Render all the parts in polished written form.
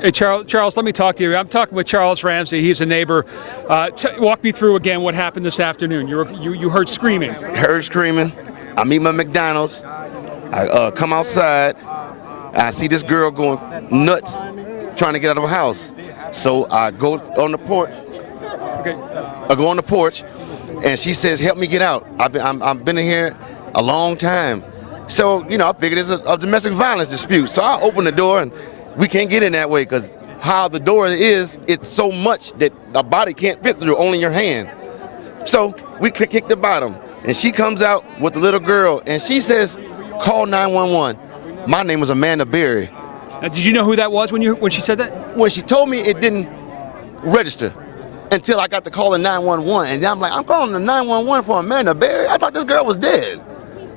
Hey, Charles, let me talk to you. I'm talking with Charles Ramsey. He's a neighbor. Walk me through again what happened this afternoon. You heard screaming. Heard screaming. I meet my McDonald's. I come outside. I see this girl going nuts, trying to get out of her house. So I go on the porch. Okay. I go on the porch, and she says, "Help me get out. I've been in here a long time." So I figured it's a domestic violence dispute. So I open the door, and we can't get in that way because how the door is, it's so much that a body can't fit through, only your hand. So we kick the bottom, and she comes out with the little girl, and she says, "Call 911. My name was Amanda Berry." Now, did you know who that was when she said that? When she told me, it didn't register until I got the call in 911, and I'm like, I'm calling the 911 for Amanda Berry? I thought this girl was dead.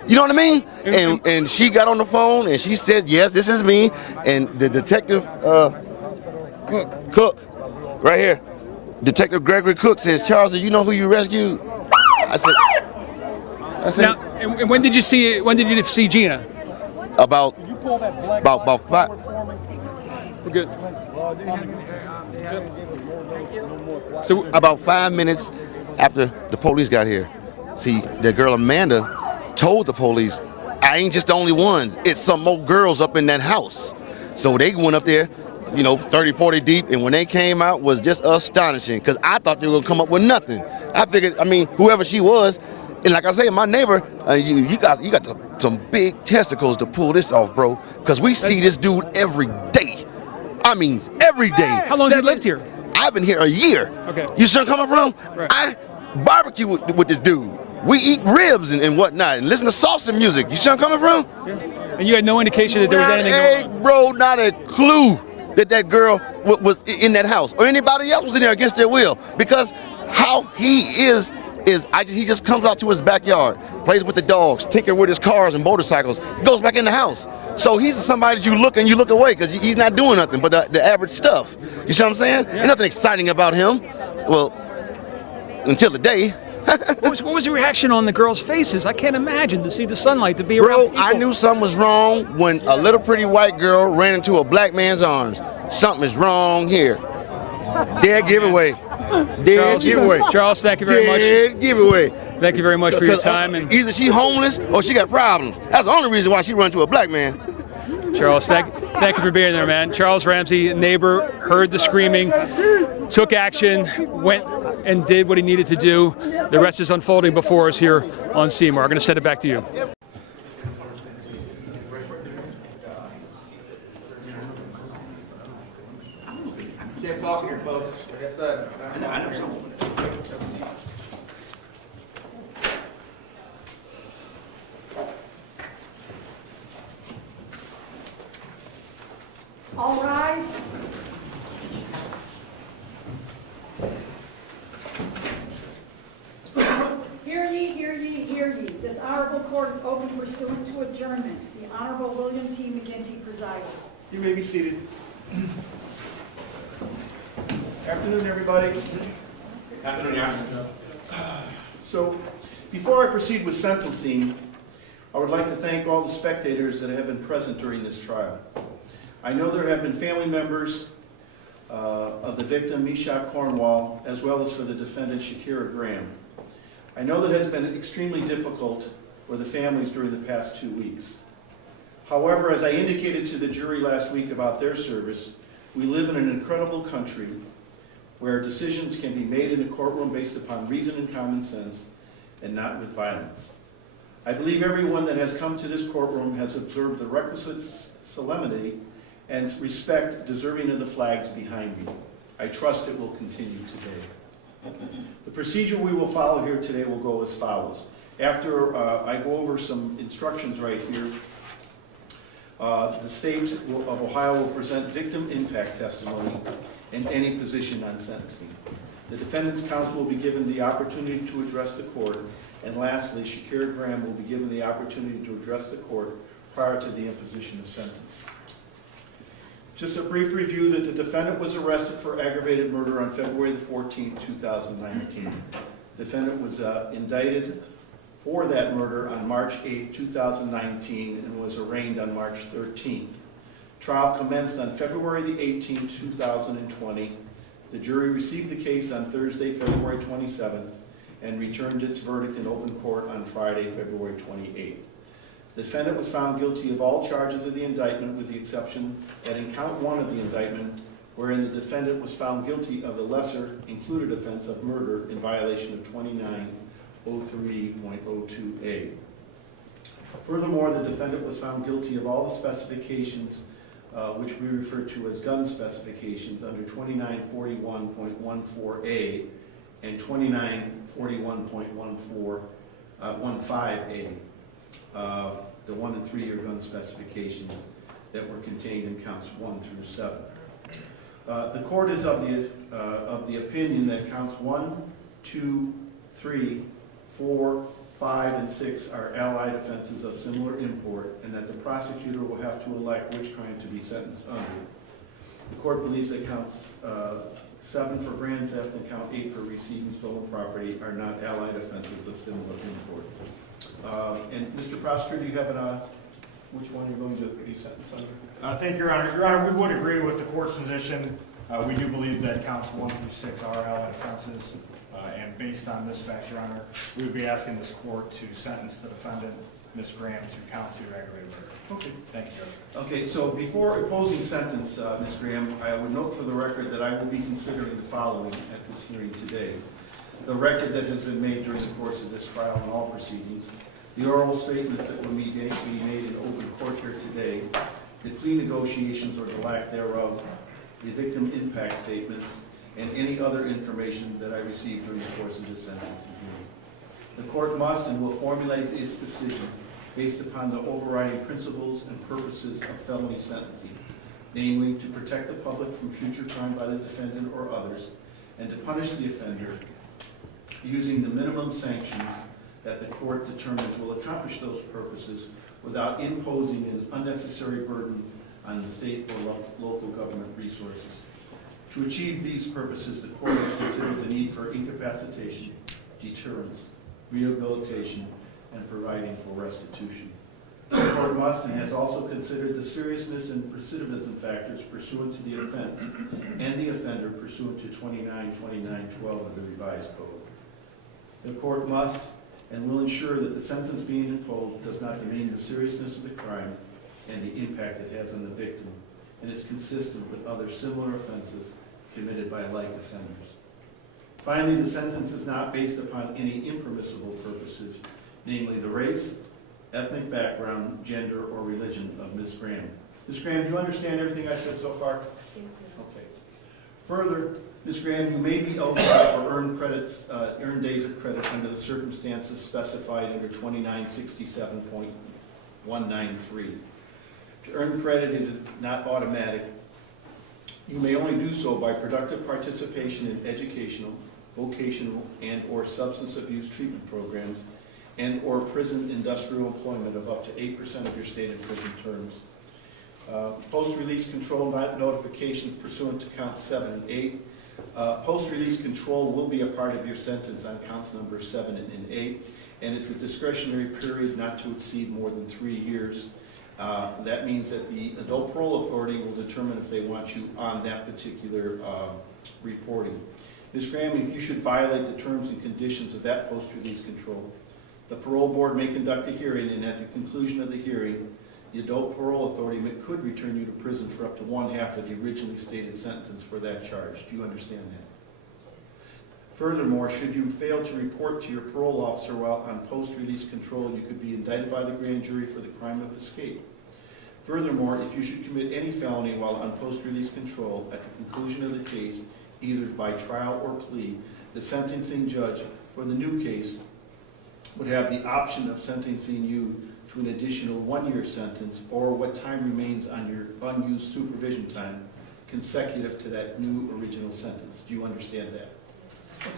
You know what I mean? And she got on the phone and she said, "Yes, this is me." And the detective, Cook, right here, Detective Gregory Cook says, "Charles, do you know who you rescued?" I said. Now, and when did you see Gina? About 5. We're good. So about 5 minutes after the police got here, see, the girl Amanda told the police, "I ain't just the only ones. It's some more girls up in that house." So they went up there, 30, 40 deep, and when they came out was just astonishing because I thought they were going to come up with nothing. I figured, whoever she was, and like I say, my neighbor, you got some big testicles to pull this off, bro, because we see this dude every day. Every day. How long have you lived here? I've been here a year. Okay. You see where I'm coming from? Right. I barbecue with this dude. We eat ribs and whatnot and listen to salsa music. You see where I'm coming from? Yeah. And you had no indication that there was anything going on? Bro, not a clue that girl was in that house or anybody else was in there against their will, because how he is he just comes out to his backyard, plays with the dogs, tinker with his cars and motorcycles, goes back in the house. So he's somebody that you look away because he's not doing nothing but the average stuff. You see what I'm saying? Yeah. There's nothing exciting about him. Well, until the day. What was the reaction on the girls' faces? I can't imagine to see the sunlight, to be around people. I knew something was wrong when a little pretty white girl ran into a black man's arms. Something is wrong here. Dead giveaway. Dead giveaway. Charles, thank you very much. Dead giveaway. Thank you very much for your time. And either she homeless or she got problems. That's the only reason why she run to a black man. Charles, thank you for being there, man. Charles Ramsey, neighbor, heard the screaming, took action, went and did what he needed to do. The rest is unfolding before us here on CMAR. I'm going to send it back to you. Can't talk here, folks. Like I said, I know someone. All rise. Hear ye, hear ye, hear ye. This honorable court is open pursuant to adjournment. The Honorable William T. McGinty presiding. You may be seated. Afternoon, everybody. Afternoon, yeah. So, before I proceed with sentencing, I would like to thank all the spectators that have been present during this trial. I know there have been family members of the victim, Misha Cornwall, as well as for the defendant, Shakira Graham. I know that has been extremely difficult for the families during the past 2 weeks. However, as I indicated to the jury last week about their service, we live in an incredible country where decisions can be made in a courtroom based upon reason and common sense and not with violence. I believe everyone that has come to this courtroom has observed the requisite solemnity and respect deserving of the flags behind me. I trust it will continue today. The procedure we will follow here today will go as follows. After I go over some instructions right here, the state of Ohio will present victim impact testimony and any position on sentencing. The defendant's counsel will be given the opportunity to address the court, and lastly, Shakira Graham will be given the opportunity to address the court prior to the imposition of sentence. Just a brief review that the defendant was arrested for aggravated murder on February the 14th, 2019. The defendant was indicted for that murder on March 8th, 2019, and was arraigned on March 13th. Trial commenced on February the 18th, 2020. The jury received the case on Thursday, February 27th, and returned its verdict in open court on Friday, February 28th. The defendant was found guilty of all charges of the indictment with the exception that in count 1 of the indictment, wherein the defendant was found guilty of the lesser included offense of murder in violation of 2903.02a. Furthermore, the defendant was found guilty of all the specifications which we refer to as gun specifications under 2941.14a and 2941.15a, the 1 and 3 year gun specifications that were contained in counts 1 through 7. The court is of the opinion that counts 1, 2, 3, 4, 5, and 6 are allied offenses of similar import, and that the prosecutor will have to elect which crime to be sentenced under. The court believes that counts 7 for grand theft and count 8 for receiving stolen property are not allied offenses of similar import. And Mr. Prosecutor, do you have which one you're going to be sentenced under? Thank you, Your Honor. Your Honor, we would agree with the court's position. We do believe that counts 1 through 6 are allied offenses. And based on this fact, Your Honor, we would be asking this court to sentence the defendant, Ms. Graham, to count 2 aggravated murder. Okay. Thank you, Judge. Okay, so before opposing sentence, Ms. Graham, I would note for the record that I will be considering the following at this hearing today. The record that has been made during the course of this trial and all proceedings, the oral statements that will be made in open court here today, the plea negotiations or the lack thereof, the victim impact statements, and any other information that I received during the course of this sentencing hearing. The court must and will formulate its decision based upon the overriding principles and purposes of felony sentencing, namely to protect the public from future crime by the defendant or others, and to punish the offender using the minimum sanctions that the court determines will accomplish those purposes without imposing an unnecessary burden on the state or local government resources. To achieve these purposes, the court has considered the need for incapacitation, deterrence, rehabilitation, and providing for restitution. The court must and has also considered the seriousness and recidivism factors pursuant to the offense and the offender pursuant to 2929.12 of the revised code. The court must and will ensure that the sentence being imposed does not demean the seriousness of the crime and the impact it has on the victim, and is consistent with other similar offenses committed by like offenders. Finally, the sentence is not based upon any impermissible purposes, namely the race, ethnic background, gender, or religion of Ms. Graham. Ms. Graham, do you understand everything I said so far? Yes, sir. Okay. Further, Ms. Graham, you may be eligible for earned days of credit under the circumstances specified under 2967.193. To earn credit is not automatic. You may only do so by productive participation in educational, vocational, and or substance abuse treatment programs and or prison industrial employment of up to 8% of your stated prison terms. Post-release control notifications pursuant to counts 7 and 8. Post-release control will be a part of your sentence on counts number 7 and 8, and it's a discretionary period not to exceed more than 3 years. That means that the adult parole authority will determine if they want you on that particular reporting. Ms. Graham, if you should violate the terms and conditions of that post-release control, the parole board may conduct a hearing, and at the conclusion of the hearing, the adult parole authority could return you to prison for up to 1/2 of the originally stated sentence for that charge. Do you understand that? Furthermore, should you fail to report to your parole officer while on post-release control, you could be indicted by the grand jury for the crime of escape. Furthermore, if you should commit any felony while on post-release control at the conclusion of the case, either by trial or plea, the sentencing judge for the new case would have the option of sentencing you to an additional 1-year sentence or what time remains on your unused supervision time consecutive to that new original sentence. Do you understand that? Okay.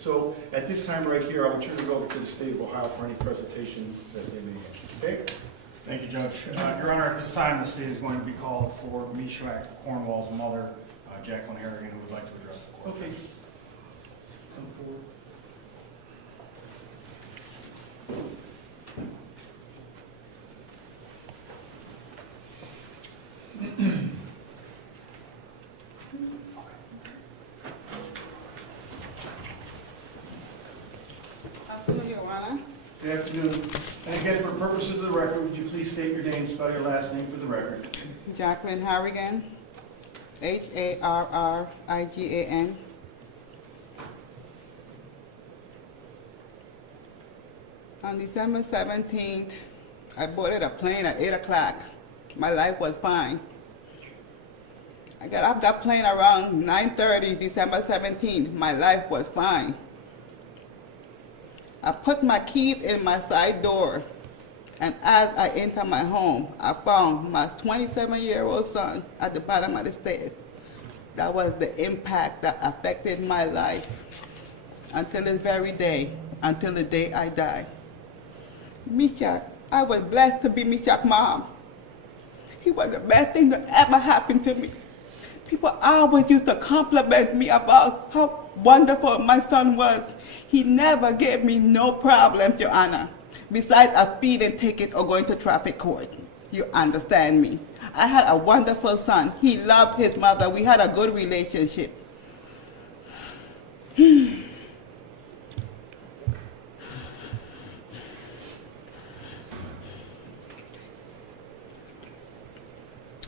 So at this time right here, I will turn it over to the State of Ohio for any presentation that they may have. Okay? Thank you, Judge. Your Honor, at this time, the state is going to be called for Meshach Cornwall's mother, Jacqueline Harrigan, who would like to address the court. Okay. Come forward. Afternoon, Your Honor. Good afternoon. And again, for purposes of the record, would you please state your name, spell your last name for the record? Jacqueline Harrigan, Harrigan. On December 17th, I boarded a plane at 8 o'clock. My life was fine. I got off that plane around 9:30, December 17th. My life was fine. I put my keys in my side door, and as I entered my home, I found my 27-year-old son at the bottom of the stairs. That was the impact that affected my life until this very day, until the day I die. Mishak, I was blessed to be Mishak's mom. He was the best thing that ever happened to me. People always used to compliment me about how wonderful my son was. He never gave me no problems, Your Honor, besides a speeding ticket or going to traffic court. You understand me? I had a wonderful son. He loved his mother. We had a good relationship.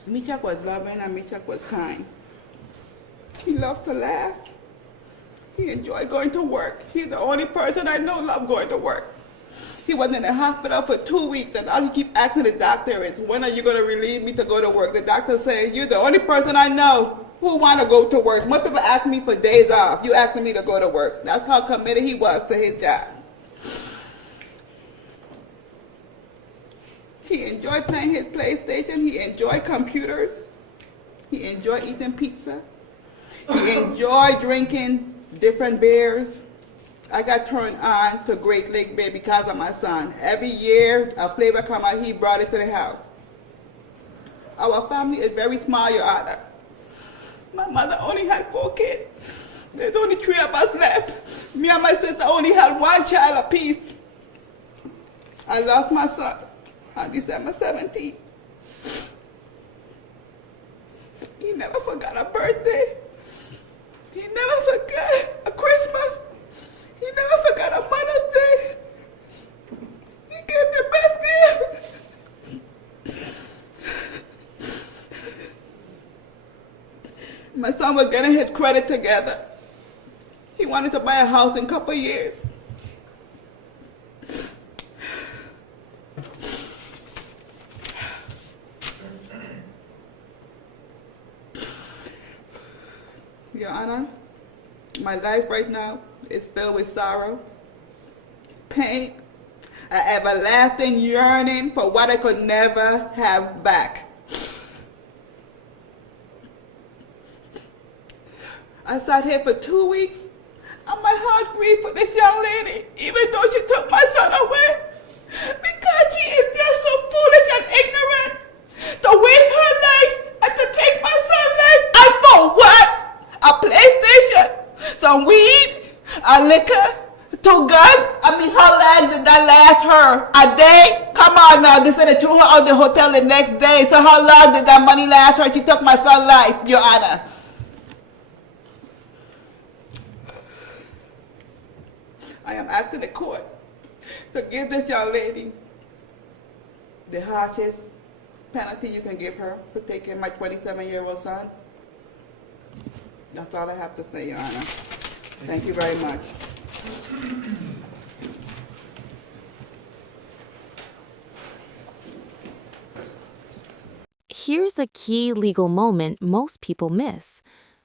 Mishak was loving and Mishak was kind. He loved to laugh. He enjoyed going to work. He's the only person I know loved going to work. He was in the hospital for 2 weeks, and all he keep asking the doctor is, when are you going to relieve me to go to work? The doctor says, you're the only person I know who want to go to work. Most people ask me for days off. You asking me to go to work. That's how committed he was to his job. He enjoyed playing his PlayStation. He enjoyed computers. He enjoyed eating pizza. He enjoyed drinking different beers. I got turned on to Great Lake Beer because of my son. Every year a flavor come out, he brought it to the house. Our family is very small, Your Honor. My mother only had 4 kids. There's only 3 of us left. Me and my sister only had 1 child apiece. I lost my son on December 17th. He never forgot a birthday. He never forgot a Christmas. He never forgot a Mother's Day. He gave the best gift. My son was getting his credit together. He wanted to buy a house in a couple years. Your Honor, my life right now is filled with sorrow, pain, an everlasting yearning for what I could never have back. I sat here for 2 weeks, and my heart grieved for this young lady, even though she took my son away, because she is just so foolish and ignorant to waste her life and to take my son's life. And for what? A PlayStation, some weed, a liquor, 2 guns. I mean, how long did that last her? A day? Come on now, they said they threw her out the hotel the next day. So how long did that money last her? She took my son's life, Your Honor. I am asking the court to give this young lady the harshest penalty you can give her for taking my 27-year-old son. That's all I have to say, Your Honor. Thank you very much. Here's a key legal moment most people miss.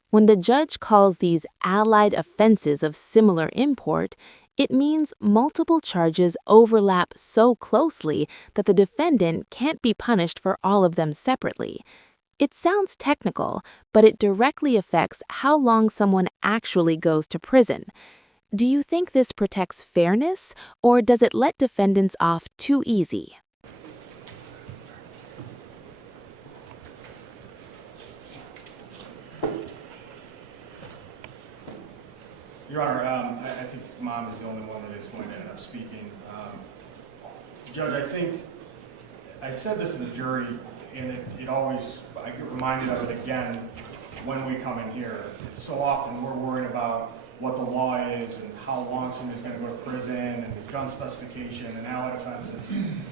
When the judge calls these allied offenses of similar import, it means multiple charges overlap so closely that the defendant can't be punished for all of them separately. It sounds technical, but it directly affects how long someone actually goes to prison. Do you think this protects fairness, or does it let defendants off too easy? Your Honor, I think Mom is the only one that is going to end up speaking. Judge, I think I said this to the jury, and it always, I get reminded of it again. when we come in here. So often we're worried about what the law is and how long somebody's going to go to prison and the gun specification and allied offenses,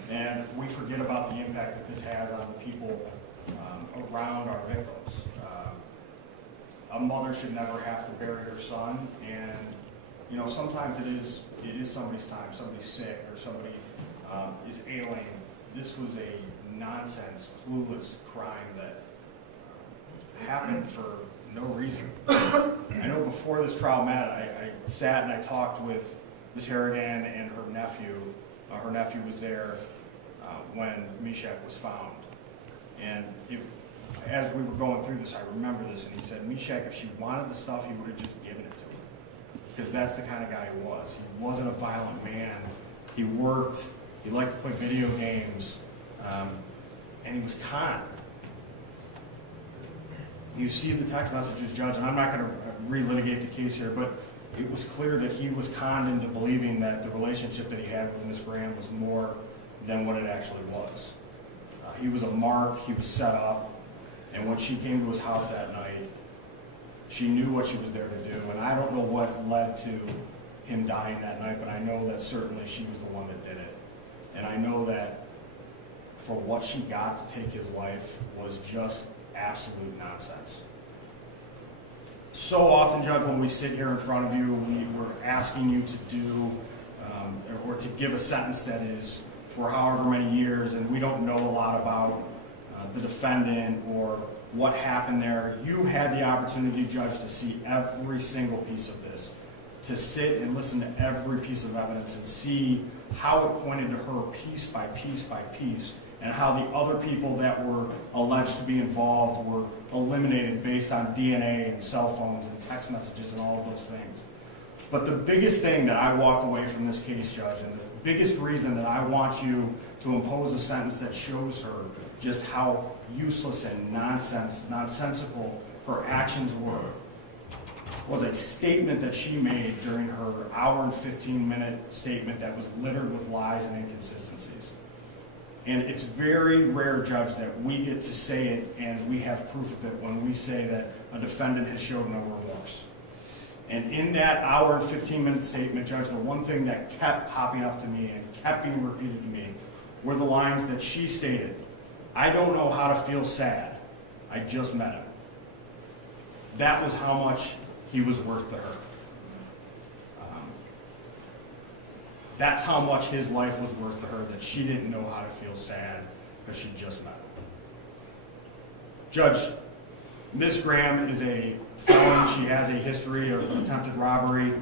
and we forget about the impact that this has on the people around our victims. A mother should never have to bury her son, and you know, sometimes it is somebody's time, somebody's sick, or somebody is ailing. This was a nonsense, clueless crime that happened for no reason. I know before this trial met, I sat and I talked with Ms. Harrigan and her nephew. Her nephew was there when Meshach was found. And as we were going through this, I remember this, and he said, Meshach, if she wanted the stuff, he would have just given it to her. Because that's the kind of guy he was. He wasn't a violent man. He worked, he liked to play video games, and he was conned. You see the text messages, Judge, and I'm not going to relitigate the case here, but it was clear that he was conned into believing that the relationship that he had with Ms. Graham was more than what it actually was. He was a mark, he was set up, and when she came to his house that night, she knew what she was there to do, and I don't know what led to him dying that night, but I know that certainly she was the one that did it. And I know that for what she got to take his life was just absolute nonsense. So often, Judge, when we sit here in front of you, we're asking you to do or to give a sentence that is for however many years, and we don't know a lot about the defendant or what happened there. You had the opportunity, Judge, to see every single piece of this, to sit and listen to every piece of evidence and see how it pointed to her piece by piece by piece, and how the other people that were alleged to be involved were eliminated based on DNA and cell phones and text messages and all of those things. But the biggest thing that I walked away from this case, Judge, and the biggest reason that I want you to impose a sentence that shows her just how useless and nonsensical her actions were, was a statement that she made during her hour and 15-minute statement that was littered with lies and inconsistencies. And it's very rare, Judge, that we get to say it and we have proof of it when we say that a defendant has showed no remorse. And in that hour and 15-minute statement, Judge, the one thing that kept popping up to me and kept being repeated to me were the lines that she stated. I don't know how to feel sad. I just met him. That was how much he was worth to her. That's how much his life was worth to her, that she didn't know how to feel sad because she just met him. Judge, Ms. Graham is a felon. She has a history of attempted robbery.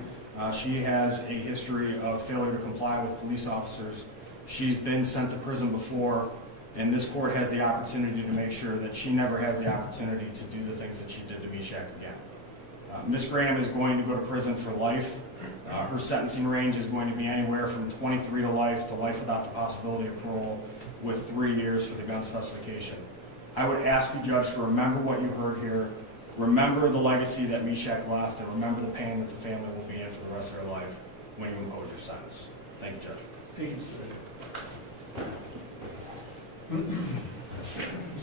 She has a history of failure to comply with police officers. She's been sent to prison before, and this court has the opportunity to make sure that she never has the opportunity to do the things that she did to Meshach again. Ms. Graham is going to go to prison for life. Her sentencing range is going to be anywhere from 23 to life without the possibility of parole, with 3 years for the gun specification. I would ask you, Judge, to remember what you heard here, remember the legacy that Meshach left, and remember the pain that the family will be in for the rest of their life when you impose your sentence. Thank you, Judge. Thank you,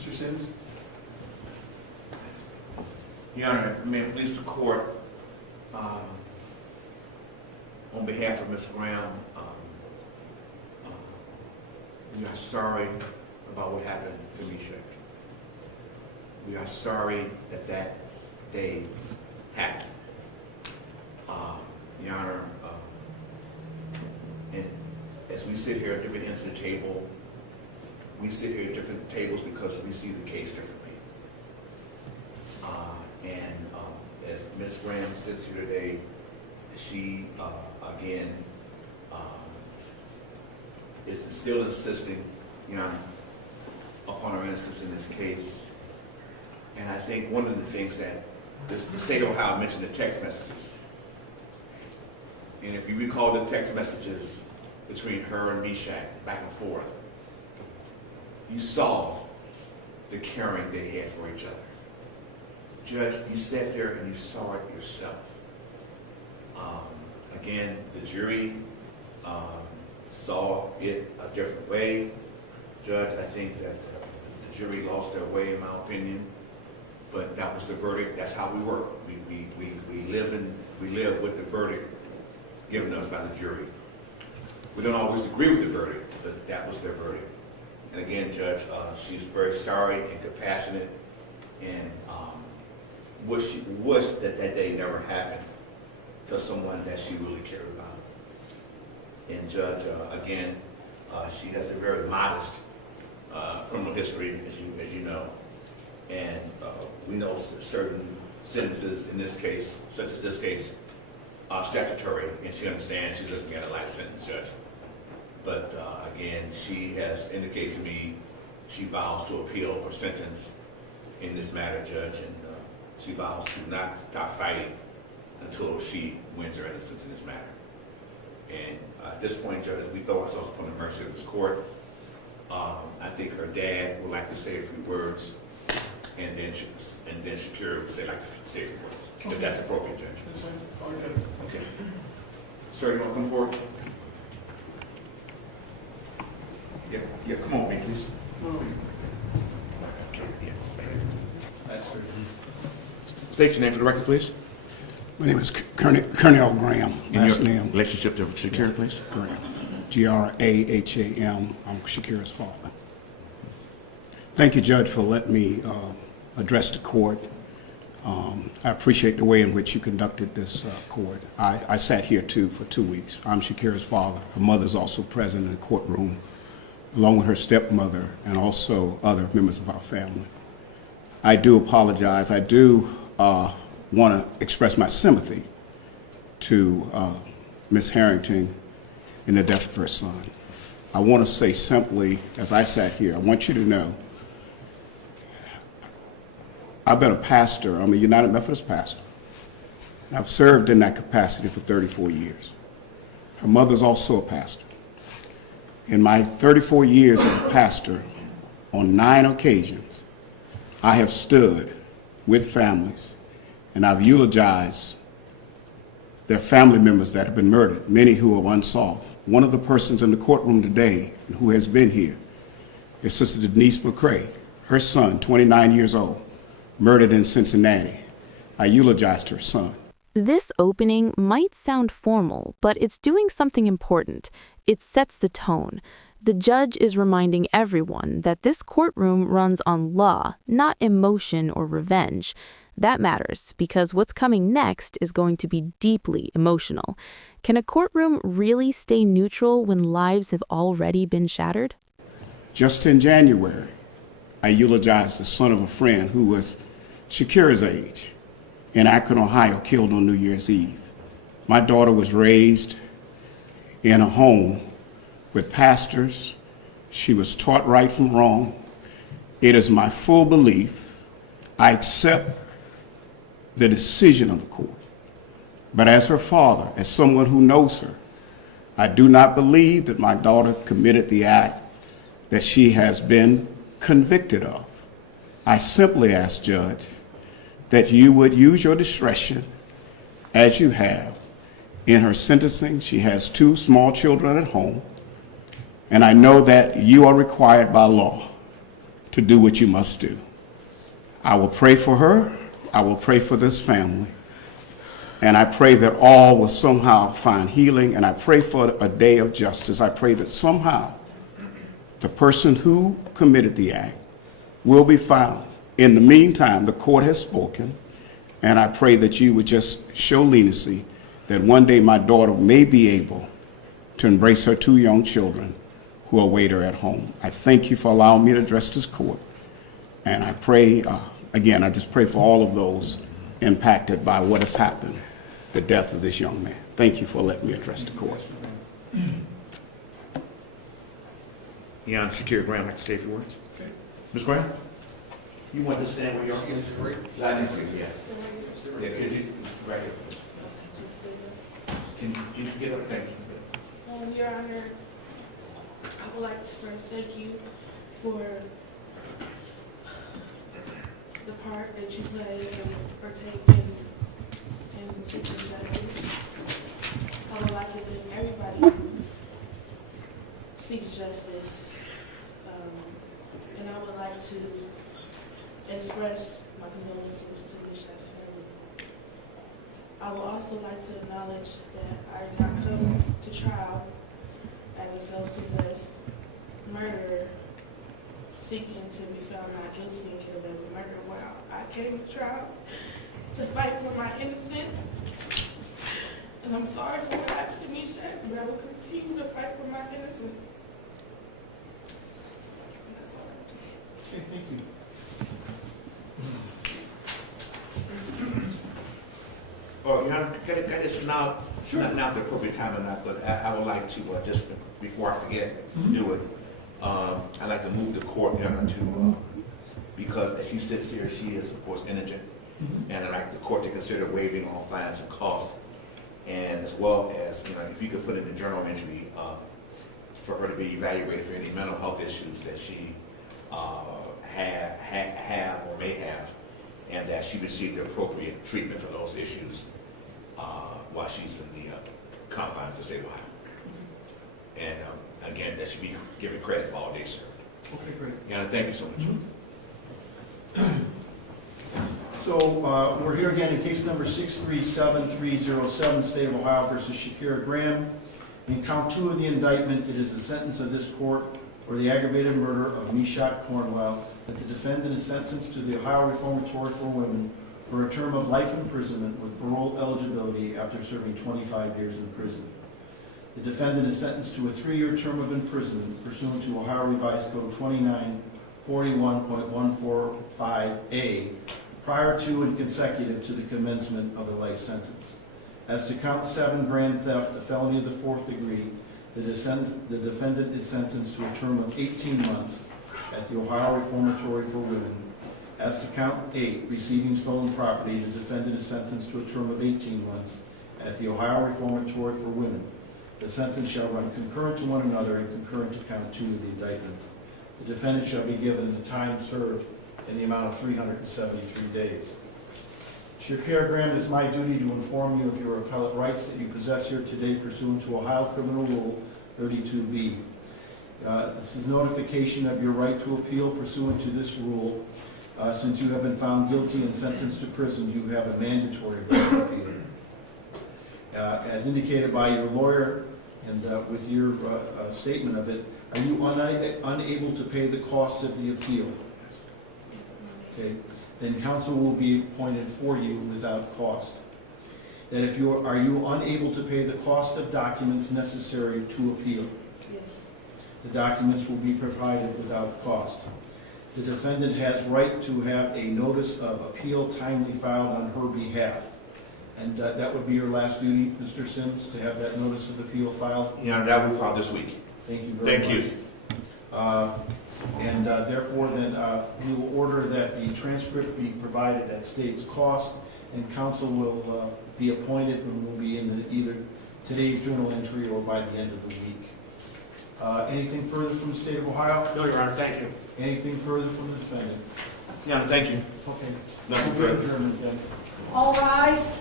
sir. Mr. Sims? Your Honor, may it please the court, on behalf of Ms. Graham, we are sorry about what happened to Meshach. We are sorry that that day happened. Your Honor, and as we sit here at different ends of the table, we sit here at different tables because we see the case differently. As Ms. Graham sits here today, she, again, is still insisting, Your Honor, upon her innocence in this case. And I think one of the things that the state of Ohio mentioned the text messages. And if you recall the text messages between her and Meshach back and forth, you saw the caring they had for each other. Judge, you sat there and you saw it yourself. Again, the jury saw it a different way. Judge, I think that the jury lost their way, in my opinion. but that was the verdict. That's how we work. We live with the verdict given us by the jury. We don't always agree with the verdict, but that was their verdict. And again, Judge, she's very sorry and compassionate, and wish that day never happened to someone that she really cared about. And Judge, again, she has a very modest criminal history, as you know, and we know certain sentences in this case, such as this case, are statutory, and she understands she's looking at a life sentence, Judge. But again, she has indicated to me she vows to appeal her sentence in this matter, Judge, and she vows to not stop fighting until she wins her innocence in this matter. And at this point, Judge, we throw ourselves upon the mercy of this court. I think her dad would like to say a few words, and then Shakira would say a few words. Okay. If that's appropriate, Judge. Okay. Sir, you want to come forward? Yeah, come on, me, please. Okay, yeah. State your name for the record, please. My name is Colonel Graham. Last name Relationship to Shakira, please. Graham. Graham. I'm Shakira's father. Thank you, Judge, for letting me address the court. I appreciate the way in which you conducted this court. I sat here too for 2 weeks. I'm Shakira's father. Her mother's also present in the courtroom, along with her stepmother and also other members of our family. I do apologize. I do want to express my sympathy to Ms. Harrington in the death of her son. I want to say simply, as I sat here, I want you to know I've been a pastor. I'm a United Methodist pastor. And I've served in that capacity for 34 years. Her mother's also a pastor. In my 34 years as a pastor, on 9 occasions, I have stood with families and I've eulogized their family members that have been murdered, many who are unsolved. One of the persons in the courtroom today who has been here is Sister Denise McCrae. Her son, 29 years old, murdered in Cincinnati. I eulogized her son. This opening might sound formal, but it's doing something important. It sets the tone. The judge is reminding everyone that this courtroom runs on law, not emotion or revenge. That matters because what's coming next is going to be deeply emotional. Can a courtroom really stay neutral when lives have already been shattered? Just in January, I eulogized the son of a friend who was Shakira's age in Akron, Ohio, killed on New Year's Eve. My daughter was raised in a home with pastors. She was taught right from wrong. It is my full belief I accept the decision of the court. But as her father, as someone who knows her, I do not believe that my daughter committed the act that she has been convicted of. I simply ask, Judge, that you would use your discretion as you have in her sentencing. She has 2 small children at home, and I know that you are required by law to do what you must do. I will pray for her. I will pray for this family. And I pray that all will somehow find healing, and I pray for a day of justice. I pray that somehow the person who committed the act will be found. In the meantime, the court has spoken, and I pray that you would just show leniency, that one day my daughter may be able to embrace her 2 young children who await her at home. I thank you for allowing me to address this court, and I pray, again, I just pray for all of those impacted by what has happened, the death of this young man. Thank you for letting me address the court. Your Honor, Shakira Graham, like to say a few words. Okay. Ms. Graham? You want to stand where you are? I didn't see it, yeah. Yeah, could you, right here. Can you get up? Thank you. Your Honor, I would like to first thank you for the part that you played and partake in seeking justice. I would like to thank everybody who seeks justice. And I would like to express my my condolences to Nisha's family. I would also like to acknowledge that I did not come to trial as a self-possessed murderer seeking to be found not guilty and killed as a murderer. Wow, I came to trial to fight for my innocence. And I'm sorry for what happened to Nisha, but I will continue to fight for my innocence. And that's all I have to say. Okay, thank you. Oh, you know, can this now, not the appropriate time or not, but I would like to, just before I forget to do it, I'd like to move the court to, because as she sits here, she is of course indigent, and I'd like the court to consider waiving all fines and costs, and as well as, if you could put in the journal entry for her to be evaluated for any mental health issues that she have or may have, and that she received the appropriate treatment for those issues while she's in the confines of State of Ohio. And again, that should be given credit for all they served. Okay, great. Yeah, thank you so much. So we're here again in case number 637307, State of Ohio versus Shakira Graham. In count 2 of the indictment, it is the sentence of this court for the aggravated murder of Nishat Cornwell that the defendant is sentenced to the Ohio Reformatory for Women for a term of life imprisonment with parole eligibility after serving 25 years in prison. The defendant is sentenced to a 3-year term of imprisonment pursuant to Ohio Revised Code 2941.145A prior to and consecutive to the commencement of a life sentence. As to count 7, grand theft, a felony of the 4th degree, the defendant is sentenced to a term of 18 months at the Ohio Reformatory for Women. As to count 8, receiving stolen property, the defendant is sentenced to a term of 18 months at the Ohio Reformatory for Women. The sentence shall run concurrent to one another and concurrent to count 2 of the indictment. The defendant shall be given the time served in the amount of 373 days. Shakira Graham, it is my duty to inform you of your appellate rights that you possess here today pursuant to Ohio Criminal Rule 32B. This is notification of your right to appeal pursuant to this rule. Since you have been found guilty and sentenced to prison, you have a mandatory right to appeal. As indicated by your lawyer and with your statement of it, are you unable to pay the costs of the appeal? Okay. Then counsel will be appointed for you without cost. That if you are you unable to pay the cost of documents necessary to appeal? Yes. The documents will be provided without cost. The defendant has right to have a notice of appeal timely filed on her behalf. And that would be your last duty, Mr. Sims, to have that notice of appeal filed? That will be filed this week. Thank you very much. Thank you. Therefore, then, we will order that the transcript be provided at state's cost, and counsel will be appointed and will be in either today's journal entry or by the end of the week. Anything further from the state of Ohio? No, Your Honor, thank you. Anything further from the defendant? Your Honor, thank you. Okay. Nothing We'll be further. adjourned then. All rise.